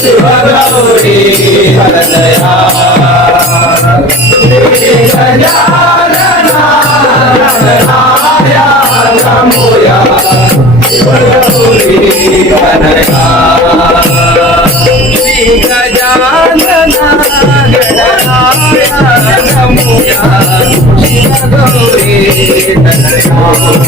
Shivgauri हृदया गजाननाया नमोया Shivgauri हृदया Shri Gajanana गणनाया नमोया Shivgauri हृदया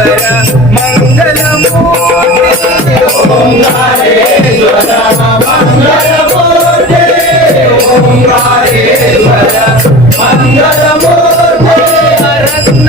Omkareshwara మంగళమూర్తి Omkareshwara మంగళమూర్తి Omkareshwara మంగళమూర్తి Ratna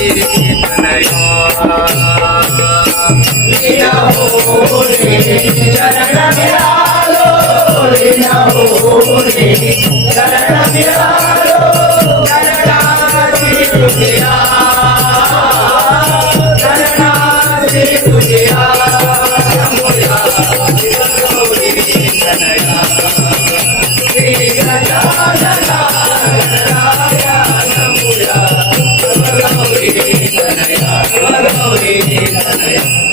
Yeah. yeah.